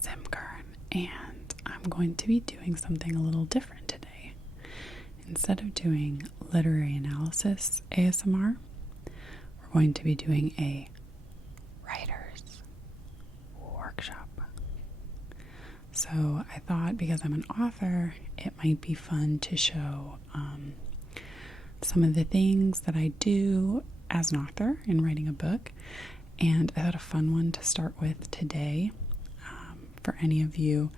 Simkern, and I'm going to be doing something a little different today. Instead of doing literary analysis ASMR, we're going to be doing a writer's workshop. So I thought, because I'm an author, it might be fun to show some of the things that I do as an author in writing a book. And I thought a fun one to start with today, for any of you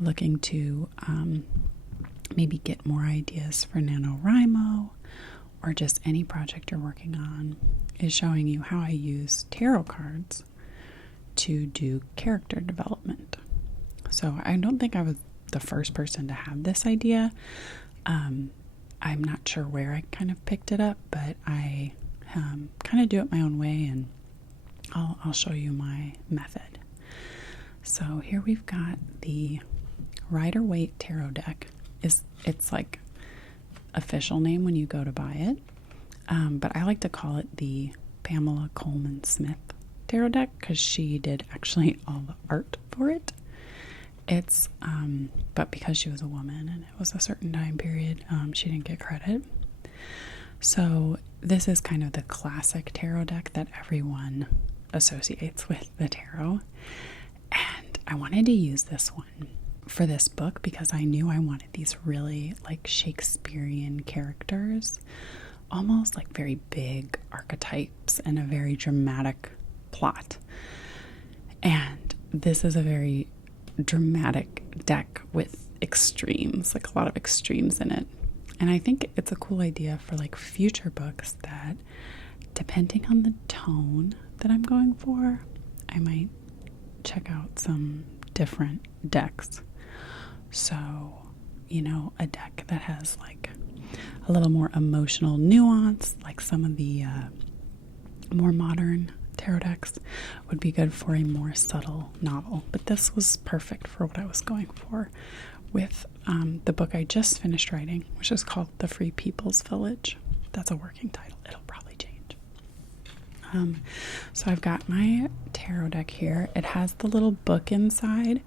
looking to maybe get more ideas for NaNoWriMo or just any project you're working on, is showing you how I use tarot cards to do character development. So I don't think I was the first person to have this idea. I'm not sure where I kind of picked it up, but I kind of do it my own way, and I'll show you my method. So here we've got the Rider-Waite Tarot deck. It's like official name when you go to buy it, but I like to call it the Pamela Coleman Smith Tarot deck because she did actually all the art for it. It's but because she was a woman and it was a certain time period, she didn't get credit. So this is kind of the classic tarot deck that everyone associates with the tarot. And I wanted to use this one for this book because I knew I wanted these really like Shakespearean characters, almost like very big archetypes and a very dramatic plot. And this is a very dramatic deck with extremes, like a lot of extremes in it. And I think it's a cool idea for like future books that, depending on the tone that I'm going for, I might check out some different decks. So, a deck that has like a little more emotional nuance, like some of the more modern tarot decks, would be good for a more subtle novel. But this was perfect for what I was going for with the book I just finished writing, which is called The Free People's Village. That's a working title. It'll probably change. So I've got my tarot deck here. It has the little book inside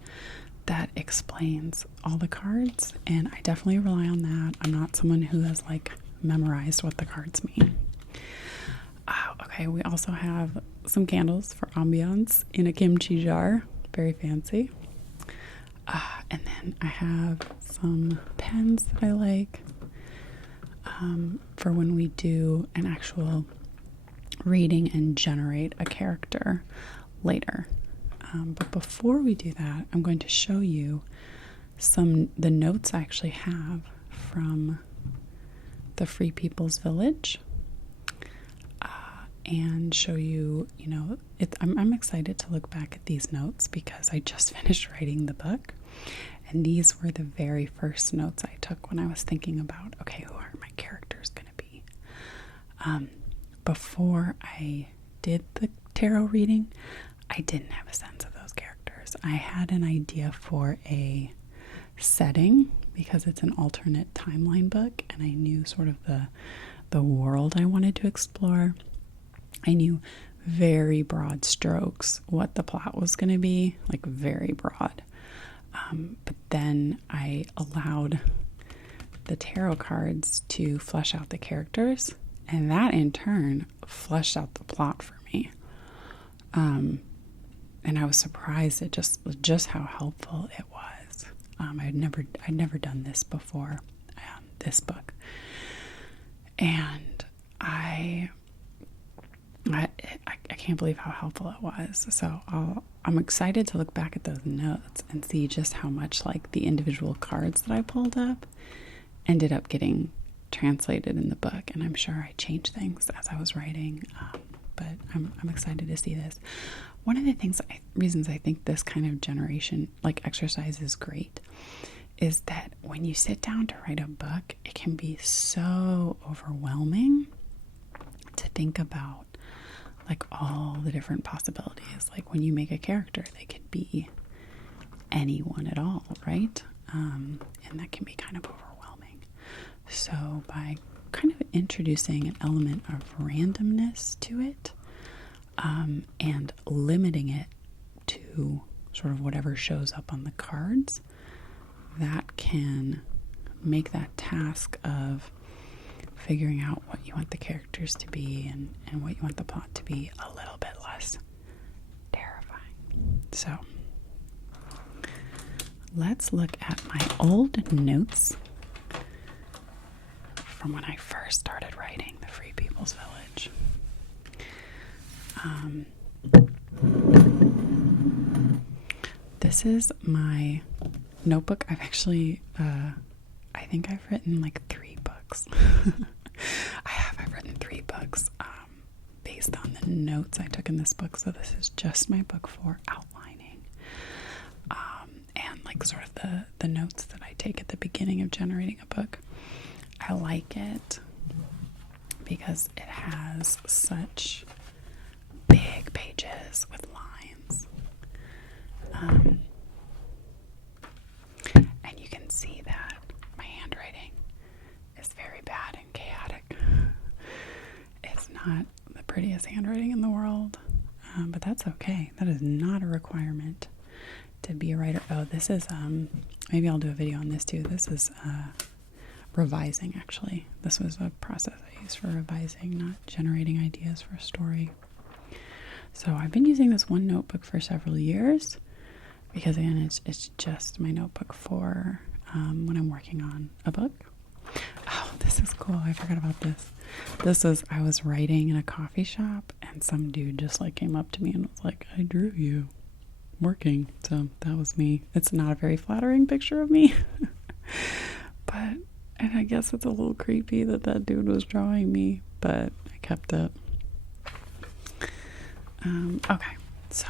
that explains all the cards, and I definitely rely on that. I'm not someone who has like memorized what the cards mean. Okay, we also have some candles for ambiance in a kimchi jar. Very fancy. And then I have some pens that I like for when we do an actual reading and generate a character later. But before we do that, I'm going to show you the notes I actually have from the Free People's Village, and show you, I'm excited to look back at these notes because I just finished writing the book, and these were the very first notes I took when I was thinking about, okay, who are my characters going to be? Before I did the tarot reading, I didn't have a sense of those characters. I had an idea for a setting because it's an alternate timeline book, and I knew sort of the world I wanted to explore. I knew very broad strokes what the plot was going to be, like very broad. But then I allowed the tarot cards to flesh out the characters, and that in turn fleshed out the plot for me. And I was surprised at just how helpful it was. I'd never done this before, this book, and I can't believe how helpful it was. So I'm excited to look back at those notes and see just how much like the individual cards that I pulled up ended up getting translated in the book. And I'm sure I changed things as I was writing, but I'm excited to see this. One of the reasons I think this kind of generation like exercise is great is that when you sit down to write a book, it can be so overwhelming to think about like all the different possibilities. Like when you make a character, they could be anyone at all, right? And that can be kind of overwhelming. So by kind of introducing an element of randomness to it, and limiting it to sort of whatever shows up on the cards, that can make that task of figuring out what you want the characters to be and what you want the plot to be a little bit less terrifying. So let's look at my old notes from when I first started writing The Free People's Village. This is my notebook. I've actually, I think I've written like 3 books. I've written 3 books based on the notes I took in this book. So this is just my book for outlining. And like sort of the notes that I take at the beginning of generating a book. I like it because it has such big pages with lines. And you can see that my handwriting is very bad and chaotic. It's not the prettiest handwriting in the world, but that's okay. That is not a requirement to be a writer. Oh, this is, maybe I'll do a video on this too. This is revising, actually. This was a process I used for revising, not generating ideas for a story. So I've been using this one notebook for several years because, again, it's just my notebook for when I'm working on a book. Oh, this is cool. I forgot about this. I was writing in a coffee shop and some dude just like came up to me and was like, I drew you working. So that was me. It's not a very flattering picture of me. And I guess it's a little creepy that dude was drawing me, but I kept it. Okay, so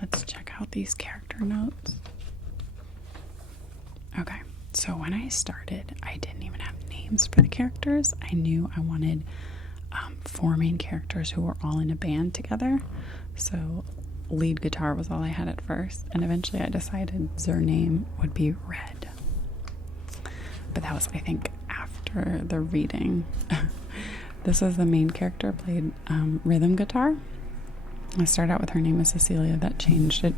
let's check out these character notes. Okay, so when I started, I didn't even have names for the characters. I knew I wanted 4 main characters who were all in a band together. So lead guitar was all I had at first, and eventually I decided their name would be Red. But that was, I think, after the reading. This was the main character, played rhythm guitar. I started out with her name as Cecilia. That changed. It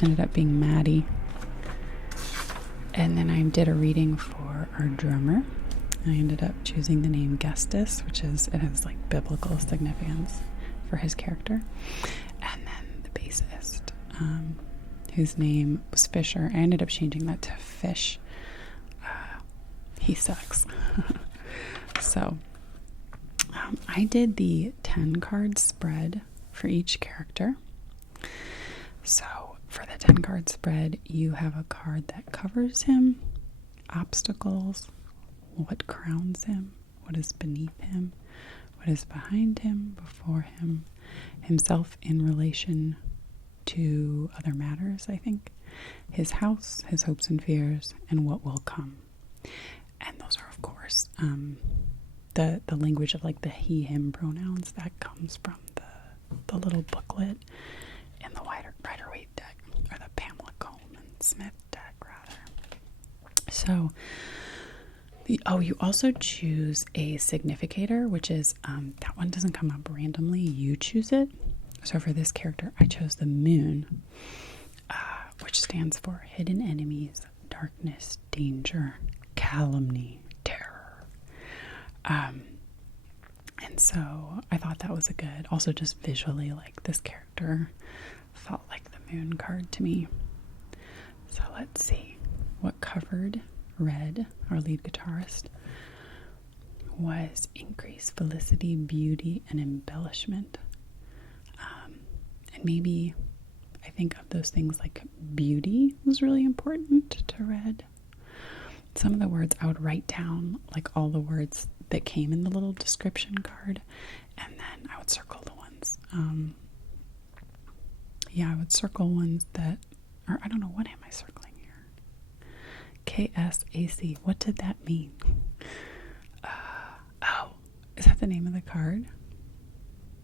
ended up being Maddie. And then I did a reading for our drummer. I ended up choosing the name Gestus, it has like biblical significance for his character. And then the bassist, whose name was Fisher. I ended up changing that to Fish. He sucks. So I did the 10 card spread for each character. So for the 10 card spread, you have a card that covers him, obstacles, what crowns him, what is beneath him, what is behind him, before him, himself in relation to other matters, I think, his house, his hopes and fears, and what will come. And those are, of course, the language of like the he, him pronouns that comes from the little booklet in the Rider-Waite deck, or the Pamela Coleman Smith deck, rather. So, you also choose a significator, which is, that one doesn't come up randomly. You choose it. So for this character, I chose the moon, which stands for hidden enemies, darkness, danger, calumny, terror. And so I thought that was also just visually, like, this character felt like the moon card to me. So let's see what covered Red, our lead guitarist, was increased felicity, beauty, and embellishment. And maybe I think of those things like beauty was really important to Red. Some of the words I would write down, like all the words that came in the little description card, and then I would circle the ones. I would circle ones that, or I don't know, what am I circling here? KSAC. What did that mean? Is that the name of the card?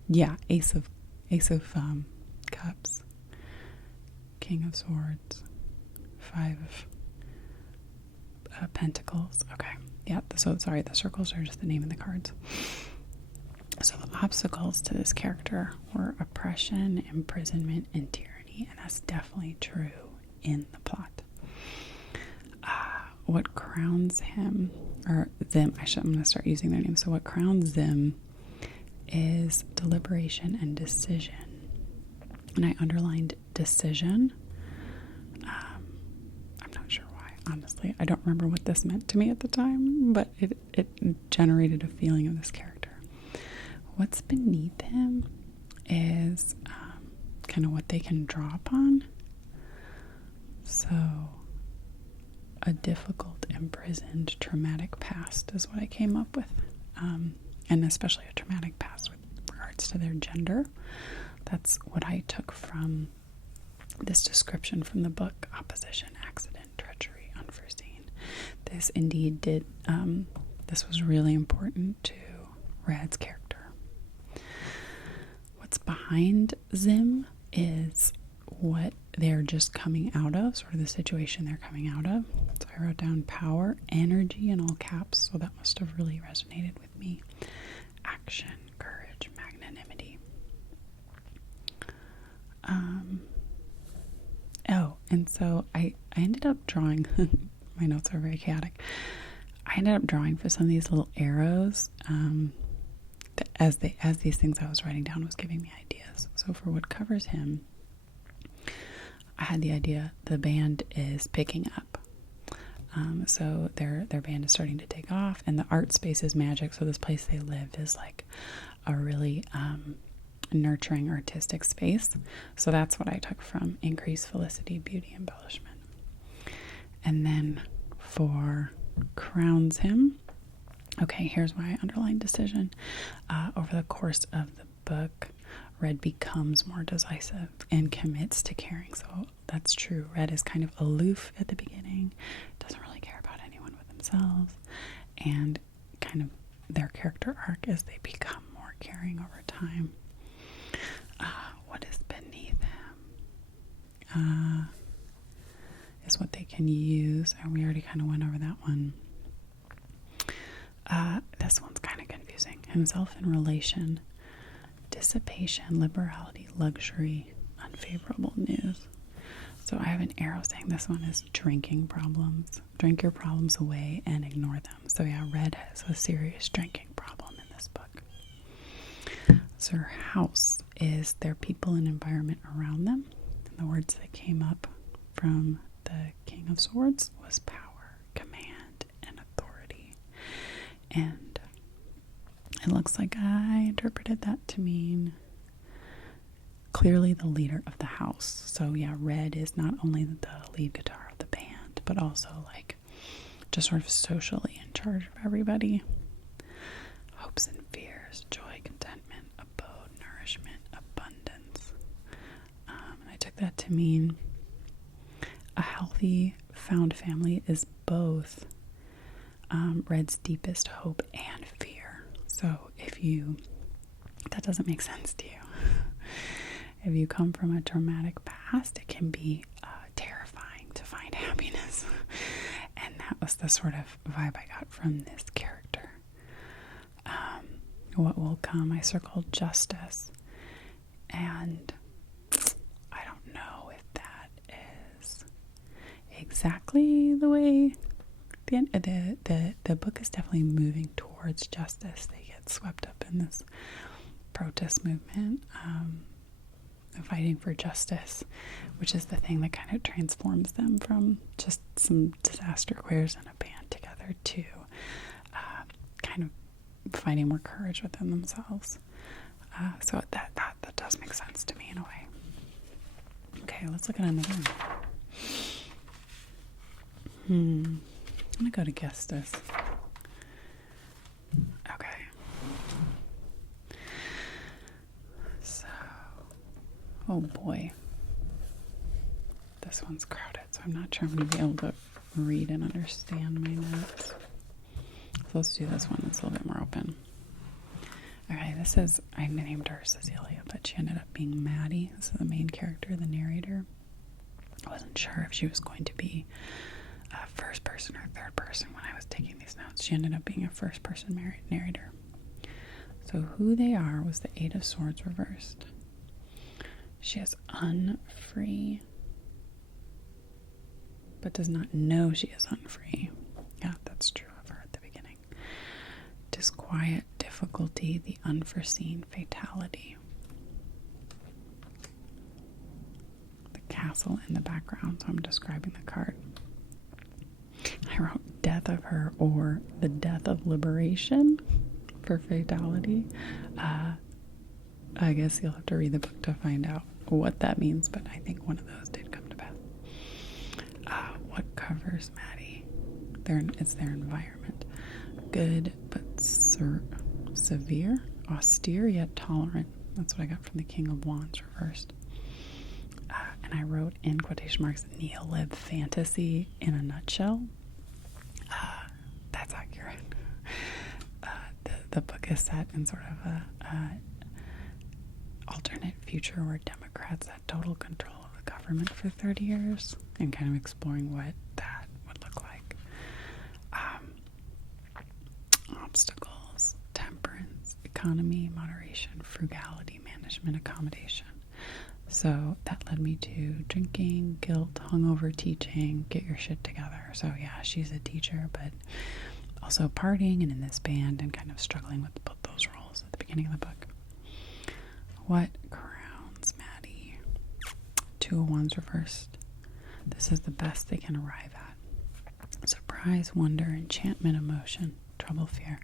Yeah, Ace of Cups, King of Swords, 5 of Pentacles. Okay. Yeah, so sorry, the circles are just the name of the cards. So the obstacles to this character were oppression, imprisonment, and tyranny. reality, and that's definitely true in the plot. What crowns him, or them, I'm going to start using their names. So what crowns them is deliberation and decision. And I underlined decision. I'm not sure why, honestly. I don't remember what this meant to me at the time, but it generated a feeling of this character. What's beneath him is kind of what they can draw upon. So, a difficult, imprisoned, traumatic past is what I came up with. And especially a traumatic past with regards to their gender. That's what I took from this description from the book, Opposition, Accident, Treachery, Unforeseen. This indeed did, this was really important to Red's character. What's behind Zim is what they're just coming out of, sort of the situation they're coming out of. So I wrote down power, energy in all caps, so that must have really resonated with me. Action, courage, magnanimity. And so I ended up drawing, my notes are very chaotic. I ended up drawing for some of these little arrows as these things I was writing down was giving me ideas. So for what covers him, I had the idea the band is picking up. So their band is starting to take off, and the art space is magic. So this place they live is like a really nurturing artistic space. So that's what I took from increased felicity, beauty, embellishment. And then for crowns him, okay, here's why I underlined decision. Over the course of the book, Red becomes more decisive and commits to caring. So that's true. Red is kind of aloof at the beginning, doesn't really care about anyone but themselves, and kind of their character arc as they become more caring over time. What is beneath him is what they can use, and we already kind of went over that one. This one's kind of confusing. Himself in relation, dissipation, liberality, luxury, unfavorable news. So I have an arrow saying this one is drinking problems. Drink your problems away and ignore them. So yeah, Red has a serious drinking problem in this book. So her house is their people and environment around them. And the words that came up from the King of Swords was power, command, and authority. And it looks like I interpreted that to mean clearly the leader of the house. So yeah, Red is not only the lead guitar of the band, but also like just sort of socially in charge of everybody. Hopes and fears, joy, contentment, abode, nourishment, abundance. And I took that to mean a healthy found family is both Red's deepest hope and fear. So if that doesn't make sense to you. If you come from a traumatic past, it can be terrifying to find happiness. And that was the sort of vibe I got from this character. What will come? I circled justice. And I don't know if that is exactly the way the book is definitely moving towards justice. They get swept up in this protest movement, fighting for justice, which is the thing that kind of transforms them from just some disaster queers in a band together to kind of finding more courage within themselves. So that does make sense to me in a way. Okay, let's look at another one. I'm gonna go to guess this. Okay. So, oh boy. This one's crowded, so I'm not sure I'm gonna be able to read and understand my notes. So let's do this one. It's a little bit more open. Okay, this is, I named her Cecilia, but she ended up being Maddie. This is the main character, the narrator. I wasn't sure if she was going to be a first person or third person when I was taking these notes. She ended up being a first person narrator. So who they are was the Eight of Swords reversed. She is unfree, but does not know she is unfree. Yeah, that's true of her at the beginning. Disquiet, difficulty, the unforeseen, fatality. The castle in the background, so I'm describing the card. I wrote death of her or the death of liberation for fatality. I guess you'll have to read the book to find out what that means, but I think one of those did come to pass. What covers Maddie? It's their environment. Good, but severe, austere, yet tolerant. That's what I got from the King of Wands reversed. And I wrote in quotation marks, neo-lib fantasy in a nutshell. That's accurate. The book is set in sort of a alternate future where Democrats had total control of the government for 30 years and kind of exploring what that would look like. Obstacles, temperance, economy, moderation, frugality, management, accommodation. So that led me to drinking, guilt, hungover, teaching, get your shit together. So yeah, she's a teacher, but also partying and in this band and kind of struggling with both those roles at the beginning of the book. What crowns Maddie? Two of Wands reversed. This is the best they can arrive at. Surprise, wonder, enchantment, emotion, trouble, fear.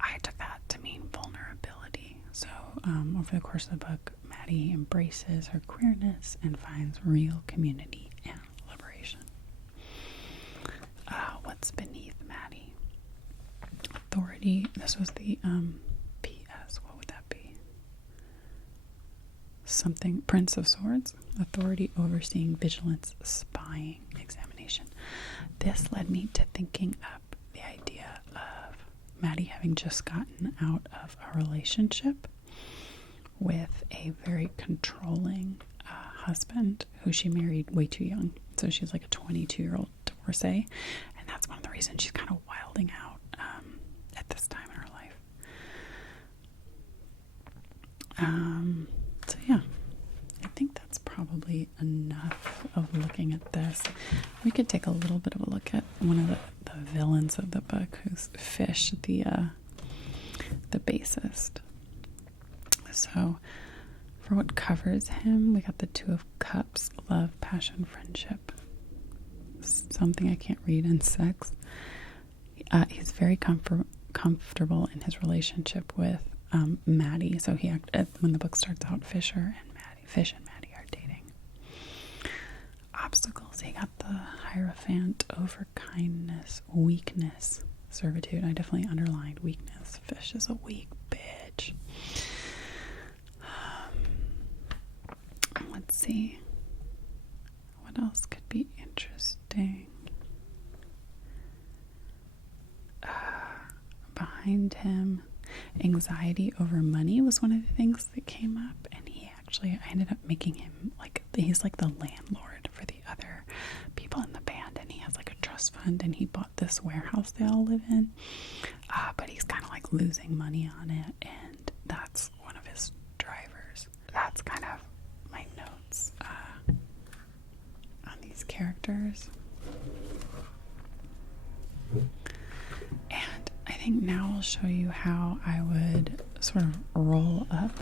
I took that to mean vulnerability. So over the course of the book, Maddie embraces her queerness and finds real community and liberation. What's beneath Maddie? Authority. This was the PS. What would that be? Something. Prince of Swords. Authority, overseeing, vigilance, spying, examination. This led me to thinking up the idea of Maddie having just gotten out of a relationship with a very controlling husband who she married way too young. So she's like a 22-year-old divorcee. And that's one of the reasons she's kind of wilding out at this time in her life. So yeah, I think that's probably enough of looking at this. We could take a little bit of a look at one of the villains of the book, who's Fish, the bassist. So for what covers him, we got the Two of Cups, love, passion, friendship. Something I can't read, in sex. He's very comfortable in his relationship with Maddie. So when the book starts out, Fish and Maddie are dating. Obstacles. He got the Hierophant, over kindness, weakness, servitude. I definitely underlined weakness. Fish is a weak bitch. Let's see. What else could be interesting? Behind him, anxiety over money was one of the things that came up, and I ended up making him he's like the landlord for the other people in the band, and he has like a trust fund, and he bought this warehouse they all live in, but he's kind of like losing money on it, and that's one of his drivers. That's kind of my notes on these characters. And I think now I'll show you how I would sort of roll up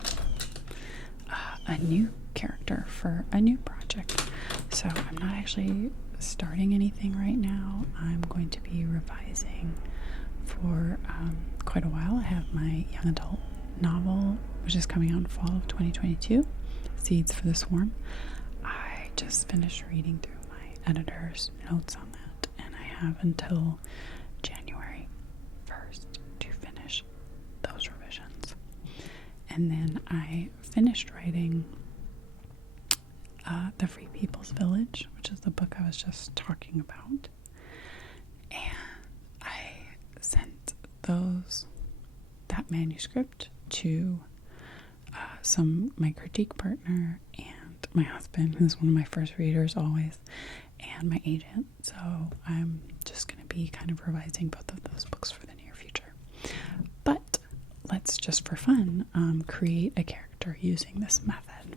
a new character for a new project. So I'm not actually starting anything right now. I'm going to be revising for quite a while. I have my young adult novel, which is coming out in fall of 2022, Seeds for the Swarm. I just finished reading through my editor's notes on that, and I have until January 1st to finish those revisions. And then I finished writing The Free People's Village, which is the book I was just talking about. And I sent that manuscript to my critique partner and my husband, who's one of my first readers always, and my agent. So I'm just going to be kind of revising both of those books for the near future. But let's just for fun create a character using this method.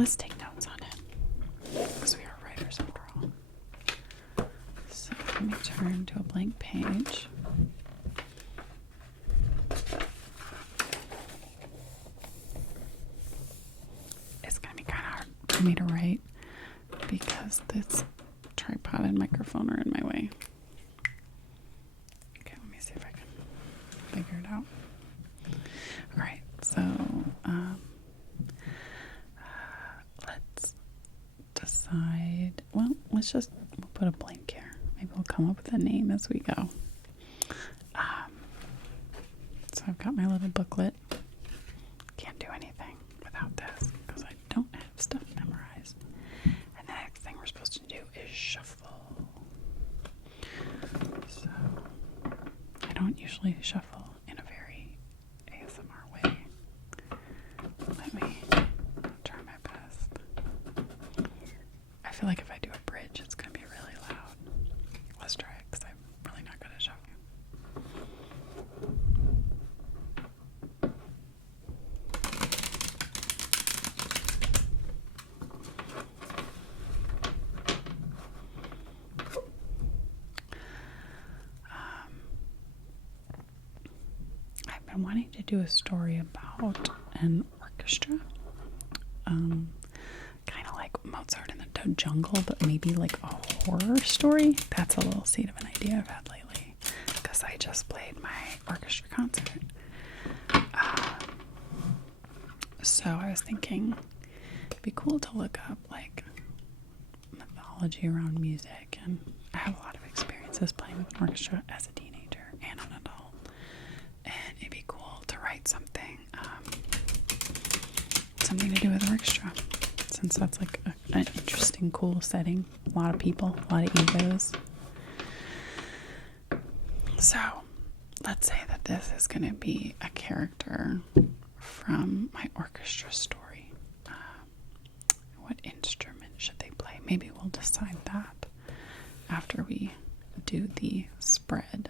let's take notes on it, because we are writers after all. So let me turn to a blank page. It's going to be kind of hard for me to write because this tripod and microphone are in my way. Okay, let me see if I can figure it out. All right, so let's decide. Well, we'll put a blank here. Maybe we'll come up with a name as we go. So I've got my little booklet. Can't do anything without this because I don't have stuff memorized. And the next thing we're supposed to do is shuffle. So I don't usually shuffle in a very ASMR way. Let me try my best. I feel like if I do a bridge, it's going to be really loud. Let's try it because I'm really not good at shuffling. I've been wanting to do a story about an orchestra. Kind of like Mozart in the Jungle, but maybe like a horror story. That's a little seed of an idea I've had lately because I just played my orchestra concert. So I was thinking it'd be cool to look up like mythology around music, and I have a lot of experiences playing with an orchestra as a teenager and an adult, and it'd be cool to write something to do with orchestra, since that's like an interesting, cool setting. A lot of people, a lot of egos. So let's say that this is going to be a character from my orchestra story. What instrument should they play? Maybe we'll decide that after we do the spread.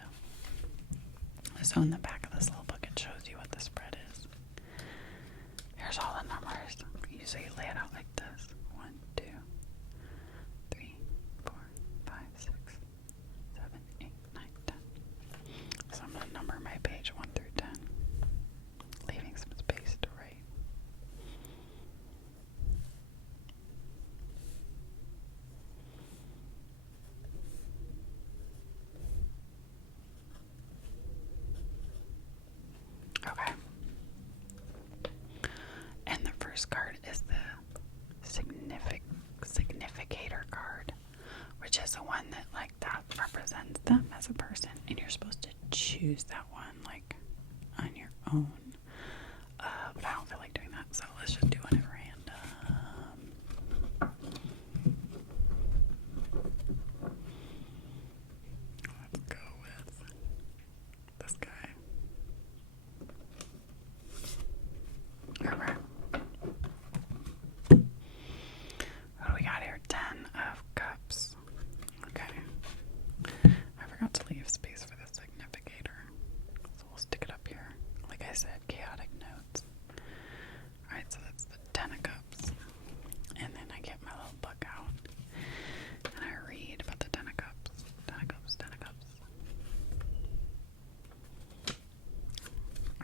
So in the back of this little book, it shows you what the spread is. Here's all the numbers. So you lay it out like this. 1, 2, 3, 4, 5, 6, 7, 8, 9, 10. So I'm going to number my page 1 through 10, leaving some space to write. Okay. And the first card is the Significator card, which is the one that like that represents them as a person, and you're supposed to choose that one like on your own. But I don't feel like doing that, so let's just do one at random. Let's go with this guy. Alright. What do we got here? 10 of Cups. Okay. I forgot to leave space for the Significator, so we'll stick it up here. Like I said, chaotic notes. Alright, so that's the 10 of Cups. And then I get my little book out, and I read about the 10 of Cups. 10 of Cups, 10 of Cups.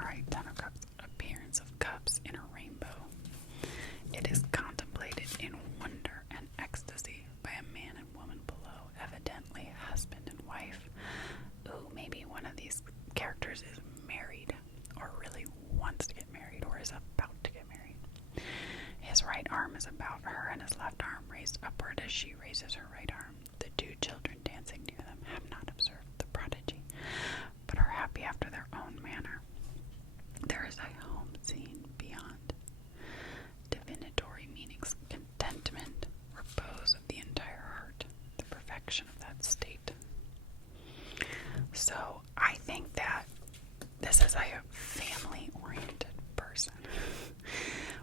Alright, 10 of Cups. Appearance of cups in a rainbow. It is contemplated in wonder and ecstasy by a man and woman below, evidently husband and wife. Ooh, maybe one of these characters is married, or really wants to get married, or is about to get married. His right arm is about her, and his left arm raised upward as she raises her right arm. The 2 children dancing near them have not observed the prodigy, but are happy after their own manner. There is a home scene beyond. Divinatory meanings: contentment, repose of the entire heart, the perfection of that state. So I think that this is a family-oriented person.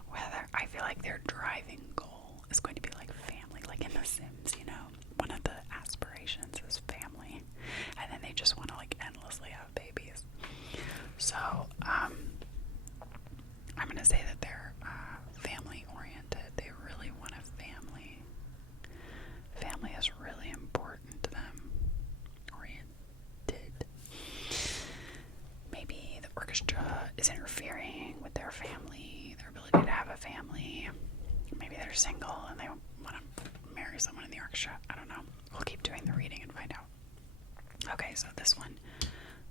Whether I feel like their driving goal is going to be like family, like in The Sims, you know, one of the aspirations is family, and then they just want to like endlessly have babies. So I'm going to say that they're family-oriented. They really Okay, so this one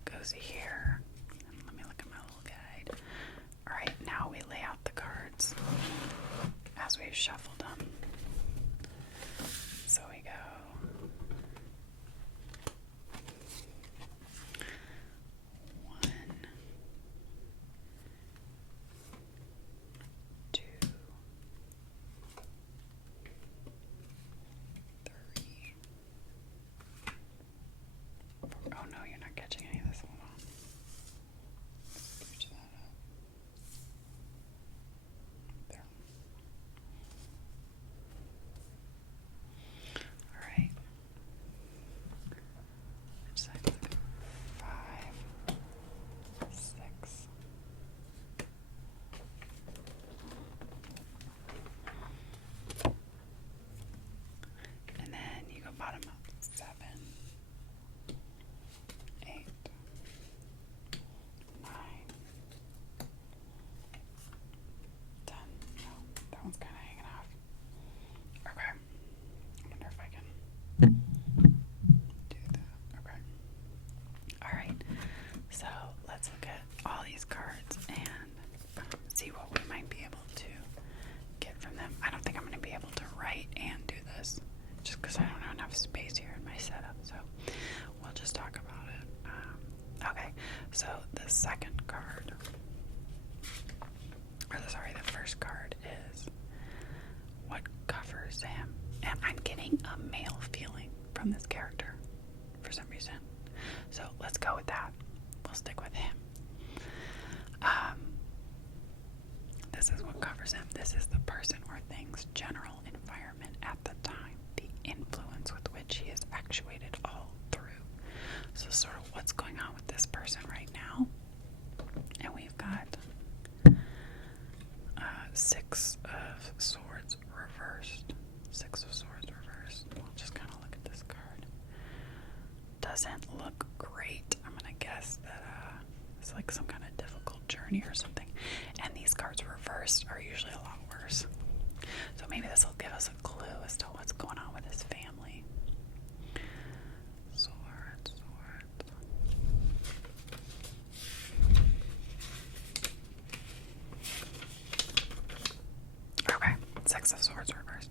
goes here. Let me look at my little guide. Alright, now we lay out the cards as we've shuffled them. So we go 1, 2, 3. Oh no, you're not catching any of this. Hold on. Switch that up. There. Alright. Which side is it? 5, 6. And then you go bottom up. 7, 8, 9, 10. No, that one's kind of hanging off. Okay. I wonder if I can do that. Okay. Alright. So let's look at all these cards and see what we might be able to get from them. I don't think I'm going to be able to write and do this just because I don't have enough space here in my setup. So we'll just talk about it. Okay. So the second card, the first card is what covers him. And I'm getting a male feeling from this character for some reason. So let's go with that. We'll stick with him. This is what covers him. This is the person or thing's general environment at the time, the influence with which he is actuated all through. So sort of what's going on with this person right now. And we've got 6 of Swords reversed. 6 of Swords reversed. We'll just kind of look at this card. Doesn't look great. I'm going to guess that it's like some kind of difficult journey or something. And these cards reversed are usually a lot worse. So maybe this will give us a clue as to what's going on with his family. Swords. Okay, 6 of Swords reversed.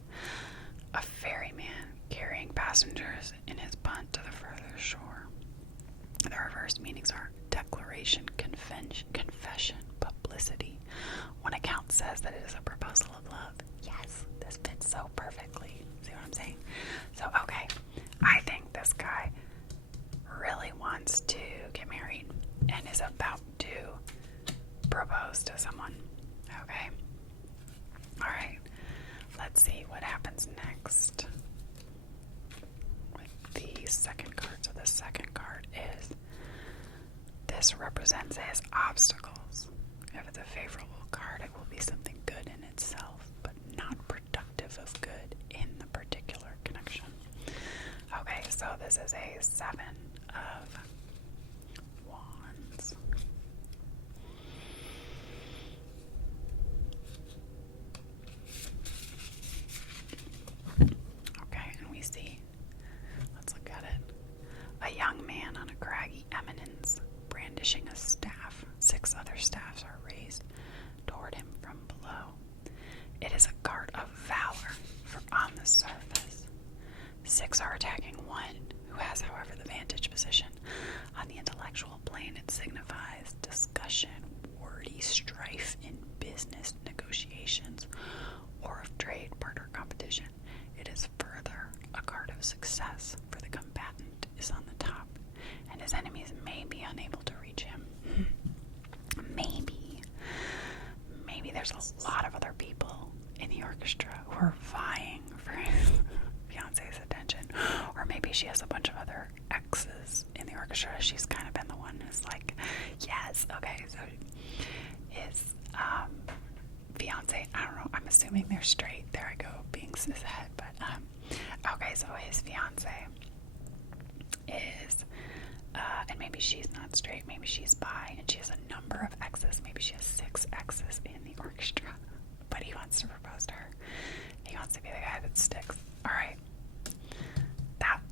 A ferryman carrying passengers in his punt to the further shore. The reversed meanings are declaration, confession, publicity. One account says that it is a proposal of love. Yes, this fits so perfectly. See what I'm saying? So, okay, I think this guy really wants to get married and is about to propose to someone. Okay? Alright, let's see what happens next with the second card. So the second card is, this represents his obstacles. If it's a favorable card, it will be something good in itself, but not productive of good in the particular connection. Okay, so this is a 7 of Wands. Okay, and we see, let's look at it. A young man on a craggy eminence, brandishing a staff. 6 other staffs are raised toward him from below. It is a card of valor, for on the surface, 6 are attacking 1, who has, however, the vantage position. On the intellectual plane, it signifies discussion, wordy strife in business negotiations, or of trade, barter, competition. It is further a card of success, for the combatant is on the top, and his enemies may be unable to reach him. Maybe there's a lot of other people in the orchestra who are vying for his fiance's attention. Or maybe she has a bunch of other exes in the orchestra. She's kind of been the one who's like, yes, okay, so his fiance, I don't know, I'm assuming they're straight. There I go, being cishet, but okay, so his fiance is and maybe she's not straight, maybe she's bi, and she has a number of exes. Maybe she has 6 exes in the orchestra, but he wants to propose to her. He wants to be the guy that sticks. Alright,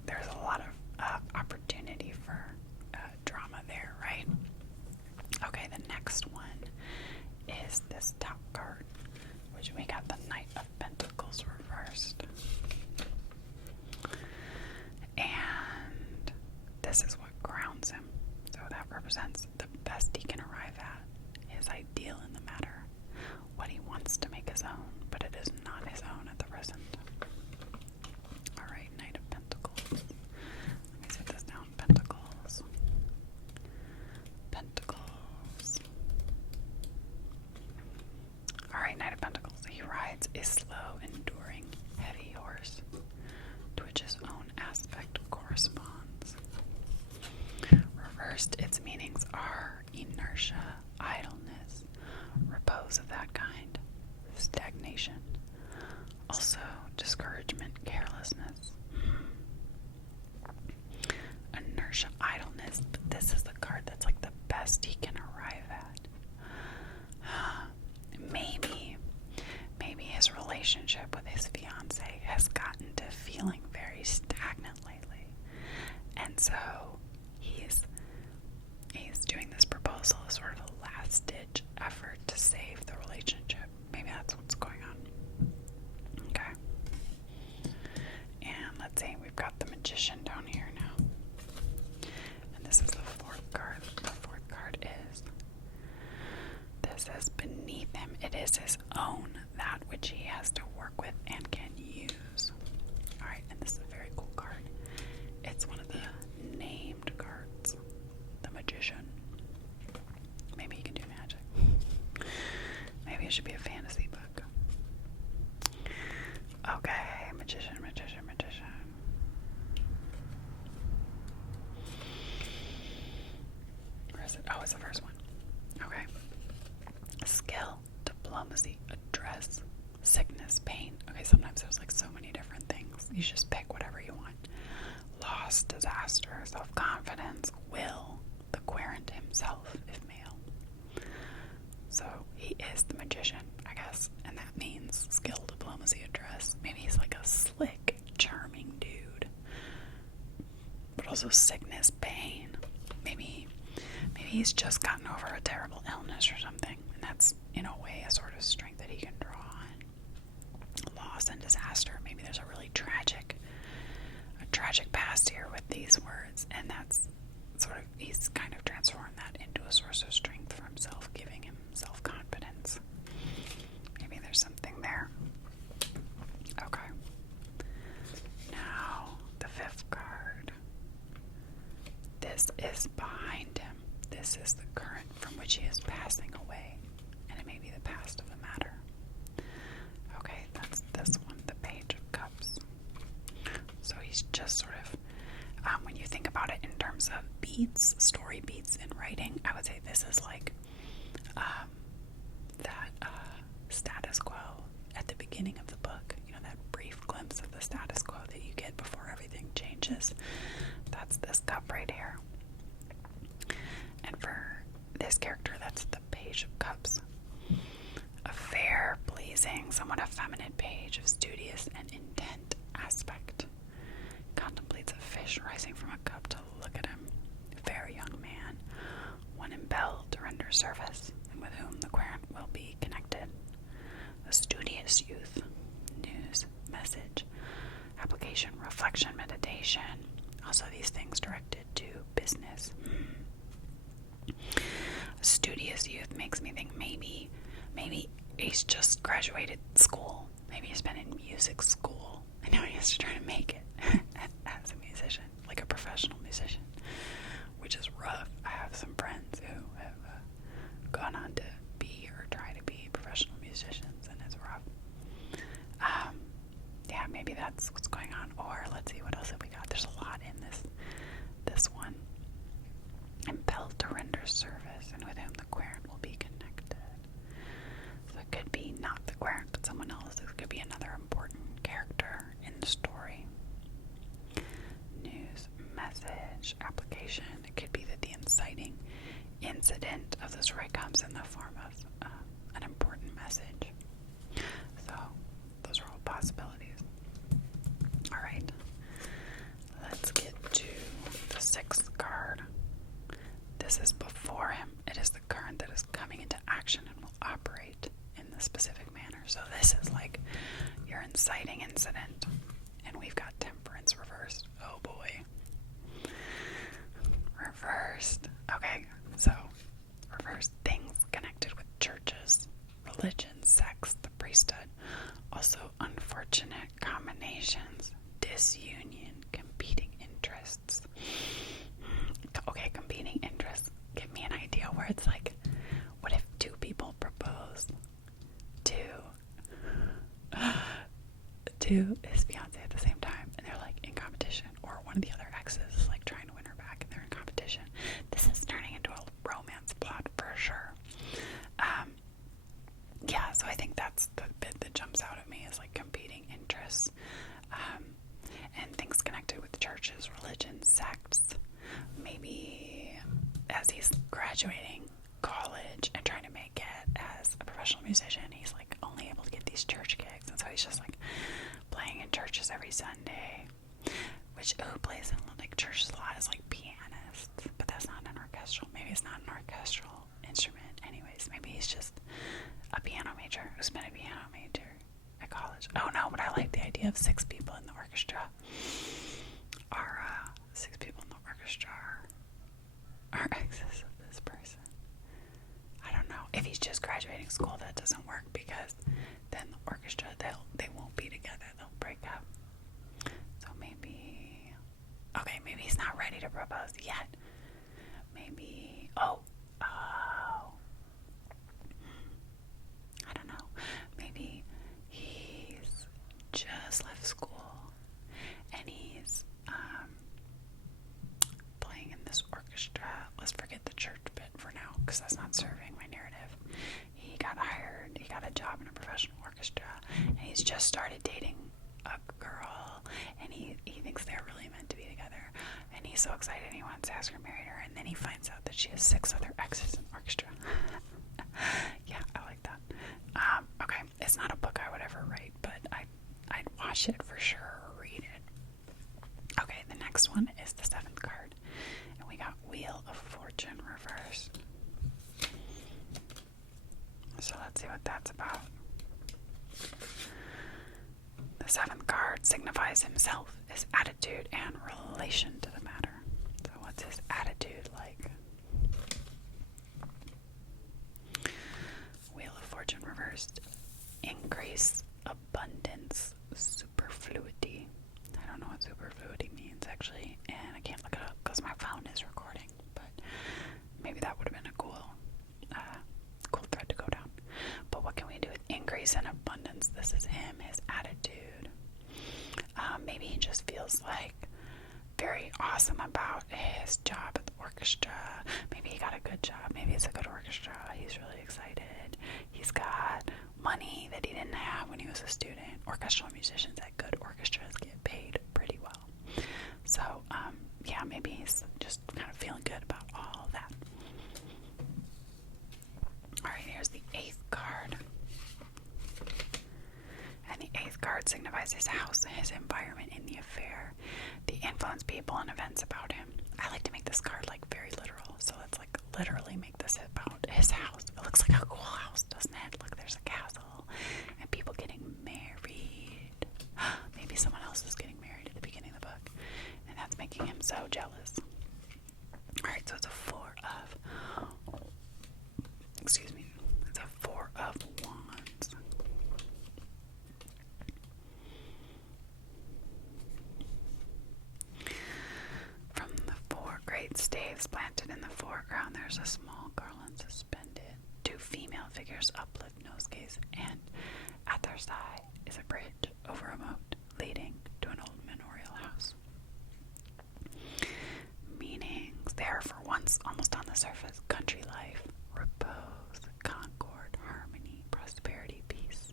there's a lot of opportunity for this is what grounds him. So that represents the best he can arrive at, his ideal in the matter, what he wants to make his own, but it is not his own at the present. Alright, Knight of Pentacles. Let me set this down. Pentacles. Pentacles. Alright, Knight of Pentacles. He rides a slow, enduring, heavy horse to which his own aspect corresponds. Reversed, its meanings are inertia, idleness, repose of that kind, stagnation, also discouragement, carelessness. Inertia, idleness, but this is the card that's like the best he can arrive at. Maybe his relationship with his fiancée has gotten to feeling very stagnant lately. And so he's doing this proposal as sort of a last-ditch effort to save the relationship. Maybe that's what's going on. Okay. And let's see, we've got the Magician down here now. And this is the fourth card. The fourth card is, this is beneath him. It is his own, that which he has to work with and can use. Alright, and this is a very cool card. It's one of the named cards. The Magician. Maybe he can do magic. Maybe it should be a fantasy book. Okay, Magician. Where is it? Oh, it's the first one. Okay. Skill, diplomacy, address, sickness, pain. Okay, sometimes there's like so many different things. You just pick whatever you want. Loss, disaster, self-confidence, will, the querent himself, if male. So he is the Magician, I guess, and that means skill, diplomacy, address. Maybe he's like a slick, charming dude, but also sickness, pain. Maybe he's just gotten over a terrible illness or something, and that's in a way a sort of strength that he can draw on. Loss and disaster. Maybe there's a really tragic past here with these words, and that's sort of, he's kind of transformed that into a source of strength for himself, giving him self-confidence. Maybe there's something there. Okay. Now, the fifth card. This is behind him. This is the current from which he is passing away, and it may be the past of the matter. Okay, that's this one, the Page of Cups. So he's just sort of, when you think about it in terms of beats, story beats in writing, I would say this is like that status quo at the beginning of the book. You know, that brief glimpse of the status quo that you get before everything changes. That's this cup right here. And for this character, that's the Page of Cups. A fair, pleasing, somewhat effeminate page of studious and intent aspect. Contemplates a fish rising from a cup to look at him. A fair young man, one impelled to render service, and with whom the querent will be connected. A studious youth. News, message, application, reflection, meditation. Also these things directed to business. A studious youth makes me think maybe he's just graduated school. Maybe he's been in music school, and now he has to try to make it as a musician, like a professional musician, which is rough. I have some friends who have gone on to be or try to be professional musicians, and it's rough. Yeah, maybe that's what's going on. Or let's see, what else have we got? There's a lot in this one. Impelled to render service, and with whom the querent will be connected. So it could be not the querent, but someone else. It could be another important character in the story. News, message, application. It could be that the inciting incident of the story comes in the form of an important message. So those are all possibilities. Alright, let's get to the sixth card. This is before him. It is the current that is coming into action and will operate in the specific manner. So this is like your inciting incident. And we've got Temperance reversed. Oh boy. to his fiance at the same time, and they're like in competition, or one of the other exes is like trying to win her back, and they're in competition. This is turning into a romance plot for sure. Yeah, so I think that's the bit that jumps out at me, is like competing interests, and things connected with churches, religion, sects. Maybe as he's graduating college and trying to make it as a professional musician, he's like only able to get these church gigs, and so he's just like playing in churches every Sunday. Which who plays in like churches a lot is like pianists, but that's not an orchestral. Maybe it's not an orchestral instrument. Anyways, maybe he's just a piano major who's been a piano major at college. Oh no, but I like the idea of 6 people in the orchestra. Are 6 people in the orchestra are exes of this person. I don't know. If he's just graduating school, that doesn't work, because then the orchestra, they won't be together. They'll break up. So maybe, okay, maybe he's not ready to propose yet. Maybe, I don't know. Maybe he's just left school and he's playing in this orchestra. Let's forget the church bit for now, because that's not serving my narrative. He got hired, he got a job in a professional orchestra, and he's just started dating a girl, and he thinks they're really meant to be together, and he's so excited he wants to ask her to marry her, and then he finds out that she has 6 other exes in the orchestra. Yeah, I like that. Okay, it's not a book I would ever write, but I'd watch it for sure, or read it. Okay, the next one is the 7th card, and we got Wheel of Fortune reversed. So let's see what that's about. The 7th card signifies himself, his attitude, and relation to the matter. So what's his attitude like? Wheel of Fortune reversed. Increase, abundance, superfluity. I don't know what superfluity means, actually, and I can't look it up because my phone is recording, but maybe that would have been a cool thread to go down. But what can we do with increase and abundance? This is him, his attitude. Maybe he just feels like very awesome about his job at the orchestra. Maybe he got a good job. Maybe it's a good orchestra. He's really excited. He's got money that he didn't have when he was a student. Orchestral musicians at good orchestras get paid pretty well. So, yeah, maybe he's just kind of feeling good about all of that. Alright, here's the 8th card. And the 8th card signifies his house, his environment in the affair, the influence, people, and events about him. I like to make this card like very literal, so let's like literally make this about his house. It looks like a cool house, doesn't it? Look, there's a castle and people getting married. Maybe someone else is getting married at the beginning of the book, and that's making him so jealous. Alright, so it's a 4 of Wands. From the 4 great staves planted in the foreground, there's a small garland suspended. 2 female figures uplift nosegays, and at their side is a bridge over a moat leading to an old manorial house. Meanings there for once almost on the surface: country life, repose, concord, harmony, prosperity, peace,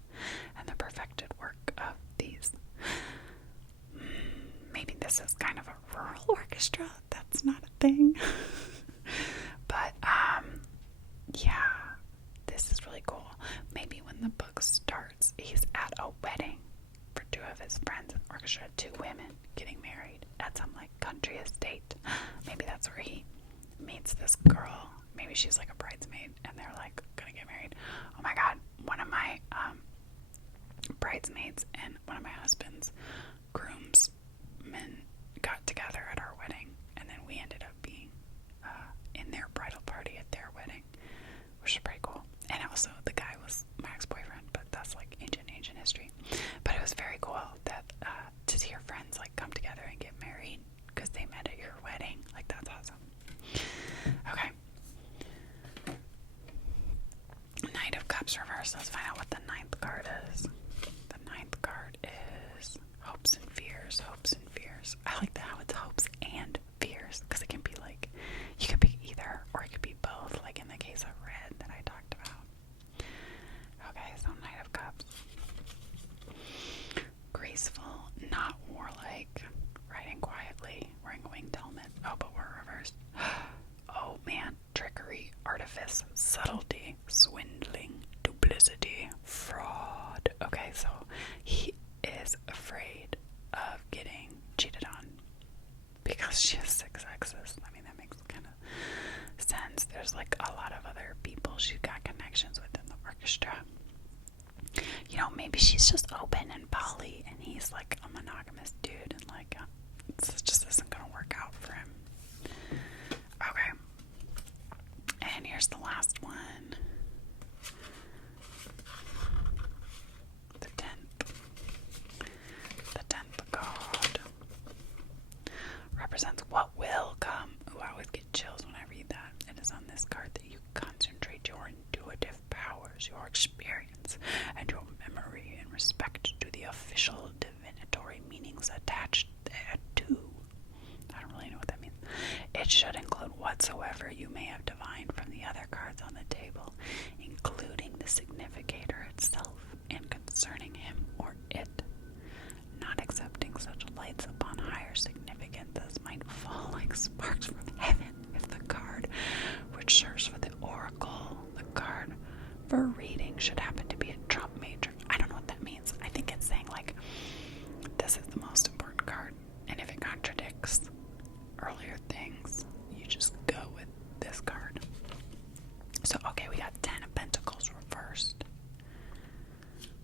and the perfected work of these. Maybe this is kind of a rural orchestra. That's not a thing. But, yeah, this is really cool. Maybe when the book starts, he's at a wedding for 2 of his friends in the orchestra, 2 women getting married at some, like, country estate. Maybe that's where he meets this girl. Maybe she's, like, a bridesmaid, and they're, like, gonna get married. Oh, my God. One of my, bridesmaids and one of my husband's groomsmen got together at our wedding, and then we ended up being in their bridal party at their wedding, which is pretty cool. And also the guy was my ex-boyfriend, but that's like ancient history. But it was very cool that to see your friends like come together and get married because they met at your wedding. Like, that's awesome. Okay, Knight of Cups reversed. Let's find out what the 9th card is. The 9th card is it's hopes and fears, because it can be like, you could be either, or it could be both, like in the case of red that I talked about. Okay, so Knight of Cups. Graceful, not warlike, riding quietly, wearing a winged helmet. Oh, but we're reversed. Oh man, trickery, artifice, subtlety, swindling, duplicity, fraud. Okay, so he is afraid of getting cheated on because she has 6 exes. I mean, that makes kind of sense. There's like a lot of other people she's got connections with in the orchestra. You know, maybe she's just open and poly and he's like a monogamous dude and like it just isn't gonna work out for him. Okay. And here's the last one. The 10th. The 10th card represents what will come. Ooh, I always get chills when I read that. It is on this card that you concentrate your intuitive powers, your experience, and your memory in respect to the official divinatory meanings attached thereto. I don't really know what that means. It should include whatsoever you may have divined from the other cards on the table, including the significator itself, and concerning him or it, not accepting such lights upon higher significance as might fall like sparks from heaven if the card which serves for the oracle, the card for reading, should happen to be a trump major. I don't know what that means. I think it's saying like, this is the most important card, and if it contradicts earlier things, you just go with this card. So, okay, we got 10 of Pentacles reversed.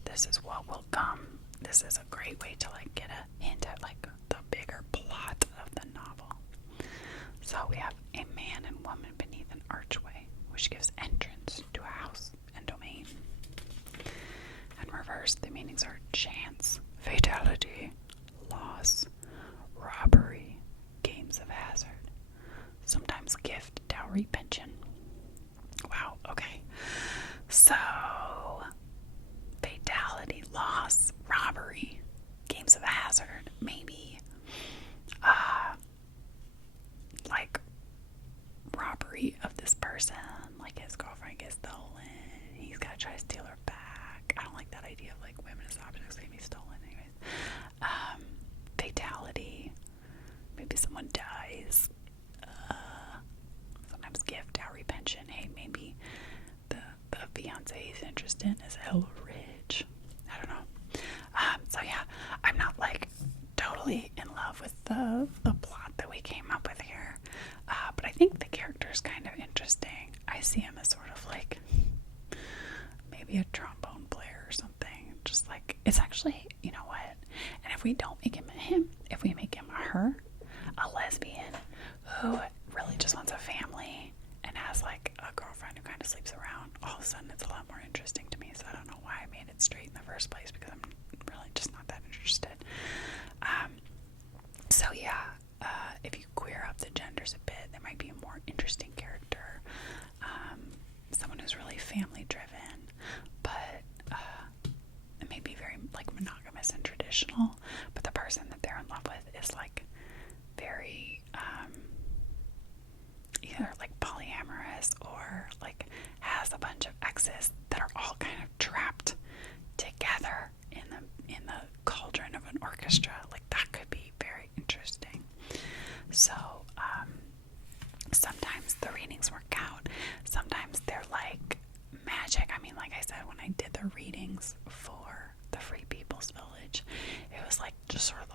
This is what will come. This is a great way to like get a hint at like the bigger plot of the novel. So we have a man and woman beneath an archway, which gives entrance to a house and domain. And reversed, the meanings are chance, fatality, loss, robbery, games of hazard, sometimes gift, dowry, pension. Wow, okay. So, fatality, loss, robbery, games of hazard, maybe, like, robbery of this person, like his girlfriend gets stolen, he's gotta try to steal her back. I don't like that idea of, like, women as objects can be stolen anyways. Fatality, maybe someone dies, sometimes gift, dowry, pension. Hey, maybe the fiance he's interested in is hella rich. I don't know. So yeah, I'm not like totally in love with the plot that we came up with here, but I think the character is kind of interesting. I see him as sort of like maybe a trombone player or something. Just like, it's actually, you know what? And if we don't make him a him, if we make him a her, a lesbian who really just wants a family and has like a girlfriend who kind of sleeps around, all of a sudden it's a lot more interesting to me. So I don't know why I made it straight in the first place, because I'm really just not that interested. So yeah, if you queer up the genders a bit, there might be a more interesting character, someone who's really family driven, but it may be very like monogamous and traditional, but the person that they're in love with is like very either like polyamorous or like has a bunch of exes that are all kind of trapped together in the cauldron of an orchestra. Like, that could be very interesting. So sometimes the readings work out, sometimes they're like magic. I mean, like I said, when I did the readings for the Free People's Village, it was like just sort of